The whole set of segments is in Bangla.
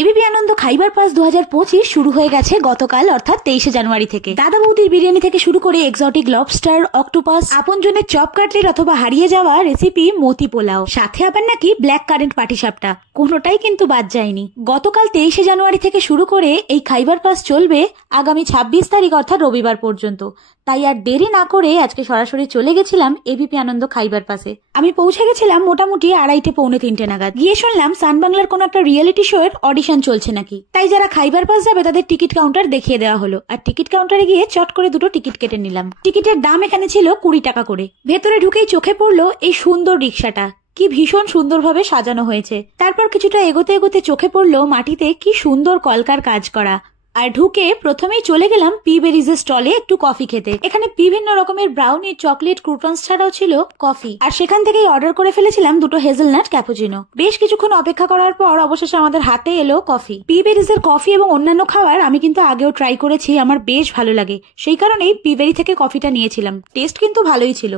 এবিপি আনন্দ খাইবার পাস 2025 শুরু হয়ে গেছে গতকাল অর্থাৎ 23 জানুয়ারি থেকে। দাদা বৌদির বিরিয়ানি থেকে শুরু করে এক্সোটিক লবস্টার, অক্টোপাস, আপনজনের চপ কাটলেট অথবা হারিয়ে যাওয়া রেসিপি মতি পোলাও, সাথে আবার নাকি ব্ল্যাক কারেন্ট পাটিসাপটা, কোনোটাই কিন্তু বাদ যায়নি। গতকাল 23 জানুয়ারি থেকে শুরু করে এই খাইবার পাস চলবে আগামী 26 তারিখ অর্থাৎ রবিবার পর্যন্ত। তাই আর দেরি না করে আজকে সরাসরি চলে গেছিলাম এবিপি আনন্দ খাইবার পাসে। আমি পৌঁছে গেছিলাম মোটামুটি 2:30 পৌনে 3টে নাগাদ। গিয়ে শুনলাম সান বাংলার কোন একটা রিয়েলিটি শো এর অডিশন চলছে নাকি, তাই যারা খাইবার পাস যাবে তাদের টিকিট কাউন্টার দেখিয়ে দেওয়া হলো। আর টিকিট কাউন্টারে গিয়ে চট করে 2টো টিকিট কেটে নিলাম। টিকিটের দাম এখানে ছিল 20 টাকা করে। ভেতরে ঢুকেই চোখে পড়লো এই সুন্দর রিক্সাটা, কি ভীষণ সুন্দরভাবে সাজানো হয়েছে। তারপর কিছুটা এগোতে এগোতে চোখে পড়লো মাটিতে কি সুন্দর কলকার কাজ করা। আর ঢুকে প্রথমেই চলে গেলাম পি বেরিজের স্টলে একটু কফি খেতে। এখানে বিভিন্ন রকমের ব্রাউনি, চকলেট, ক্রুটনস ছাড়াও ছিল কফি। আর সেখান থেকেই অর্ডার করে ফেলেছিলাম 2টো হেজেলনাট ক্যাপুচিনো। বেশ কিছুক্ষণ অপেক্ষা করার পর অবশেষে আমাদের হাতে এলো কফি। পি বেরিজের কফি এবং অন্যান্য খাবার আমি কিন্তু আগেও ট্রাই করেছি, আমার বেশ ভালো লাগে, সেই কারণেই পি বেরি থেকে কফিটা নিয়েছিলাম। টেস্ট কিন্তু ভালোই ছিল।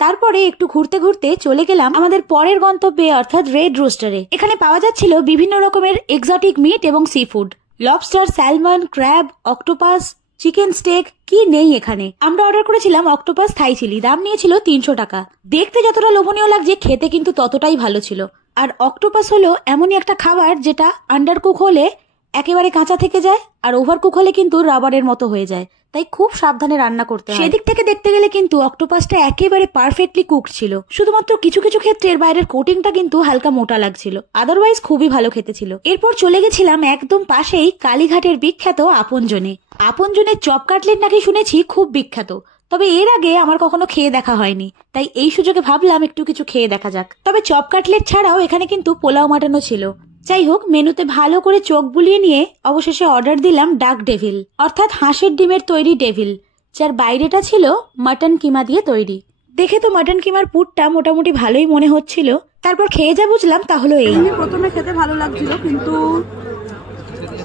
তারপরে একটু ঘুরতে ঘুরতে চলে গেলাম আমাদের পরের গন্তব্যে অর্থাৎ রেড রোস্টারে। এখানে পাওয়া যাচ্ছিল বিভিন্ন রকমের এক্সোটিক মিট এবং sea food, lobster, salmon, crab, octopus, chicken stake, কি নেই এখানে। আমরা অর্ডার করেছিলাম অক্টোপাস থাই চিলি, দাম নিয়েছিল 300 টাকা। দেখতে যতটা লোভনীয় লাগছে খেতে কিন্তু ততটাই ভালো ছিল। আর অক্টোপাস হলো এমনই একটা খাবার যেটা আন্ডার কুক হলে একেবারে কাঁচা থেকে যায়, আর ওভার কুক হলে কিন্তু রাবারের মতো হয়ে যায়, তাই খুব সাবধানে রান্না করতে হয়। সেদিক থেকে দেখতে গেলে কিন্তু অক্টোপাসটা একেবারে পারফেক্টলি কুকড ছিল। শুধুমাত্র কিছু কিছু ক্ষেত্রে এর বাইরের কোটিংটা কিন্তু হালকা মোটা লাগছিল, আদারওয়াইজ খুবই ভালো খেতে ছিল। এরপর চলে গেছিলাম একদম পাশেই কালীঘাটের বিখ্যাত আপনজনে। আপনজনের চপ কাটলেট নাকি শুনেছি খুব বিখ্যাত, তবে এর আগে আমার কখনো খেয়ে দেখা হয়নি, তাই এই সুযোগে ভাবলাম একটু কিছু খেয়ে দেখা যাক। তবে চপ কাটলেট ছাড়াও এখানে কিন্তু পোলাও মাটানো ছিল। যাই হোক, মেনুতে ভালো করে চোখ বুলিয়ে নিয়ে অবশেষে অর্ডার দিলাম ডাক ডেভিল অর্থাৎ হাঁসের ডিমের তৈরি ডেভিল, যার বাইরেটা ছিল মাটন কিমা দিয়ে তৈরি। দেখে তো মাটন কিমার পুরটা মোটামুটি ভালোই মনে হচ্ছিল। তারপর খেয়ে যা বুঝলাম তা হলো এই। প্রথমে খেতে ভালো লাগছিল, কিন্তু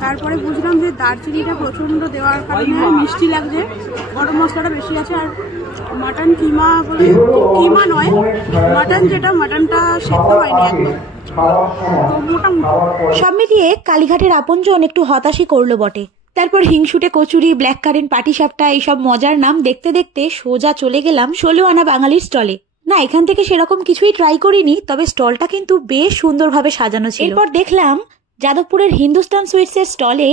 তারপরে বুঝলাম যে দারচিনিটা প্রচন্ড দেওয়ার কারণে মিষ্টি লাগছে, গরম মশলাটা বেশি আছে। আর মাটন কিমা বলে, কিমা নয় মাটন, যেটা মাটনটা সেদ্ধ হয়নি একদম। সব মিলিয়ে কালীঘাটের আপনজন একটু হতাশই করলো বটে। তারপর হিংসুটে কচুরি, ব্ল্যাক কারেন্ট পাটিসাপটা, এইসব মজার নাম দেখতে দেখতে সোজা চলে গেলাম 16 আনা বাঙালির স্টলে। না, এখান থেকে সেরকম কিছুই ট্রাই করিনি, তবে স্টলটা কিন্তু বেশ সুন্দরভাবে সাজানো ছিল। এরপর দেখলাম যাদবপুরের হিন্দুস্তান সুইটস এর স্টলে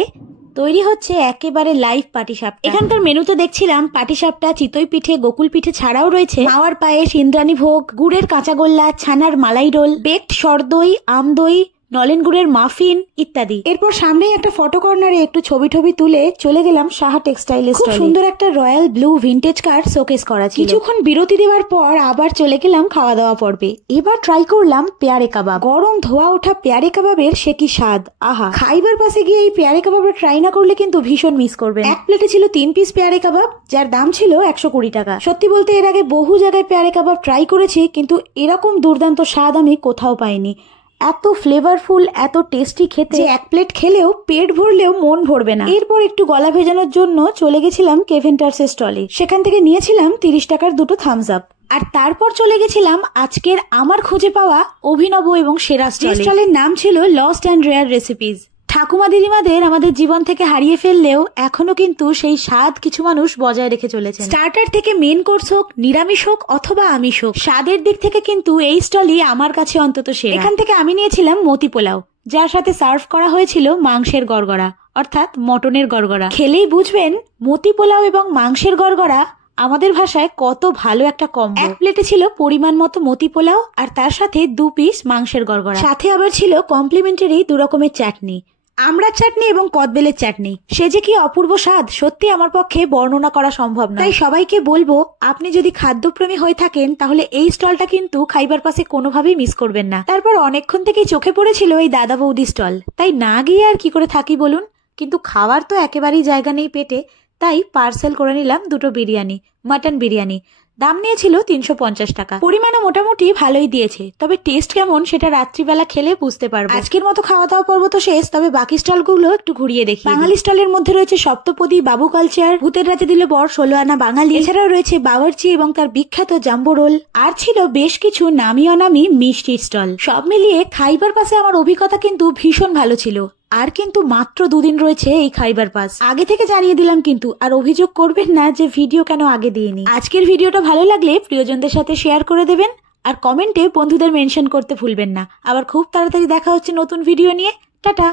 তৈরি হচ্ছে একেবারে লাইভ পাটিসাপটা। এখানকার মেনুতে দেখছিলাম পাটিসাপটা, চিতই পিঠে, গোকুল পিঠে ছাড়াও রয়েছে মাওয়ার পায়েস, ইন্দ্রাণী ভোগ, গুড়ের কাঁচাগোল্লা, ছানার মালাই রোল, বেকড সরদই, আমদই, নলেন গুড়ের মাফিন ইত্যাদি। এরপর সামনেই একটা ফটো কর্নারে একটু ছবি তুলে চলে গেলাম সাহা টেক্সটাইলের স্টলে। সুন্দর একটা রয়্যাল ব্লু ভিন্টেজ কার শোকেস করা ছিল। কিছুক্ষণ বিরতি দেওয়ার পর আবার চলে গেলাম খাওয়া দাওয়া পর্বে। এবার ট্রাই করলাম পেয়ারে কাবাব। গরম ধোয়া ওঠা পেয়ারে কাবাবের সে কি স্বাদ, আহা! খাইবার পাসে গিয়ে এই পেয়ারে কাবাবের ট্রাই না করলে কিন্তু ভীষণ মিস করবেন। এক প্লেটে ছিল 3 পিস পেয়ারে কাবাব, যার দাম ছিল 120 টাকা। সত্যি বলতে এর আগে বহু জায়গায় পেয়ারে কাবাব ট্রাই করেছি, কিন্তু এরকম দুর্দান্ত স্বাদ আমি কোথাও পাইনি। এত ফ্লেভারফুল, এত টেস্টি খেতে, এক প্লেট খেলেও পেট ভরলেও মন ভরবে না। এরপর একটু গলা ভেজানোর জন্য চলে গেছিলাম কেভেন্টার্সের স্টলে। সেখান থেকে নিয়েছিলাম 30 টাকার 2টো থামস আপ। আর তারপর চলে গেছিলাম আজকের আমার খুঁজে পাওয়া অভিনব এবং সেরা স্টলের নাম ছিল লস্ট অ্যান্ড রেয়ার রেসিপিস। ঠাকুমা দিদিমাদের আমাদের জীবন থেকে হারিয়ে ফেললেও এখনো কিন্তু সেই স্বাদ কিছু মানুষ বজায় রেখে চলেছে। স্টার্টার থেকে মেন কোর্স হোক, নিরামিষ হোক অথবা আমিষ হোক, স্বাদের দিক থেকে কিন্তু এই স্টলই আমার কাছে অন্তত সেরা। এখান থেকে আমি নিয়েছিলাম মতি পোলাও, যার সাথে সার্ভ করা হয়েছিল মাংসের গড়গড়া অর্থাৎ মটনের গড়গড়া। খেলেই বুঝবেন মতি পোলাও এবং মাংসের গড়গড়া আমাদের ভাষায় কত ভালো একটা কম্বো। এক প্লেটে ছিল পরিমাণ মতো মতি পোলাও আর তার সাথে 2 পিস মাংসের গড়গড়া, সাথে আবার ছিল কমপ্লিমেন্টারি 2 রকমের চাটনি, আমড়ার চাটনি এবং কদবেলের চাটনি। সে যে কি অপূর্ব স্বাদ, সত্যি আমার পক্ষে বর্ণনা করা সম্ভব না। তাই সবাইকে বলবো, আপনি যদি খাদ্যপ্রেমী হয়ে থাকেন তাহলে এই স্টলটা কিন্তু খাইবার পাসে কোনোভাবেই মিস করবেন না। তারপর অনেকক্ষণ থেকেই চোখে পড়েছিল এই দাদা বৌদি স্টল, তাই না গিয়ে আর কি করে থাকি বলুন। কিন্তু খাওয়ার তো একেবারেই জায়গা নেই পেটে, তাই পার্সেল করে নিলাম 2টো বিরিয়ানি, মাটন বিরিয়ানি। দাম নিয়েছিল 350 টাকা। পরিমাণও মোটামুটি ভালোই দিয়েছে, তবে টেস্ট কেমন সেটা রাত্রিবেলা খেলে বুঝতে পারবো। আজকের মতো খাওয়া দাওয়া পর্ব তো শেষ, তবে বাকি স্টলগুলো একটু ঘুরিয়ে দেখি। বাঙালি স্টলের মধ্যে রয়েছে সপ্তপদী, বাবু কালচার, ভূতের রাতে দিল বর, 16 আনা বাঙালি, এছাড়াও রয়েছে বাওয়ার্চি এবং তার বিখ্যাত জাম্বো রোল, আর ছিল বেশ কিছু নামি অনামি মিষ্টির স্টল। সব মিলিয়ে খাইবার পাসে আমার অভিজ্ঞতা কিন্তু ভীষণ ভালো ছিল। আর কিন্তু মাত্র 2 দিন রয়েছে এই খাইবার পাস। আগে থেকে জানিয়ে দিলাম কিন্তু, আর অভিযোগ করবেন না যে ভিডিও কেন আগে দিইনি। আজকের ভিডিওটা ভালো লাগলে প্রিয়জনদের সাথে শেয়ার করে দেবেন, আর কমেন্টে বন্ধুদের মেনশন করতে ভুলবেন না। আবার খুব তাড়াতাড়ি দেখা হচ্ছে নতুন ভিডিও নিয়ে। টাটা।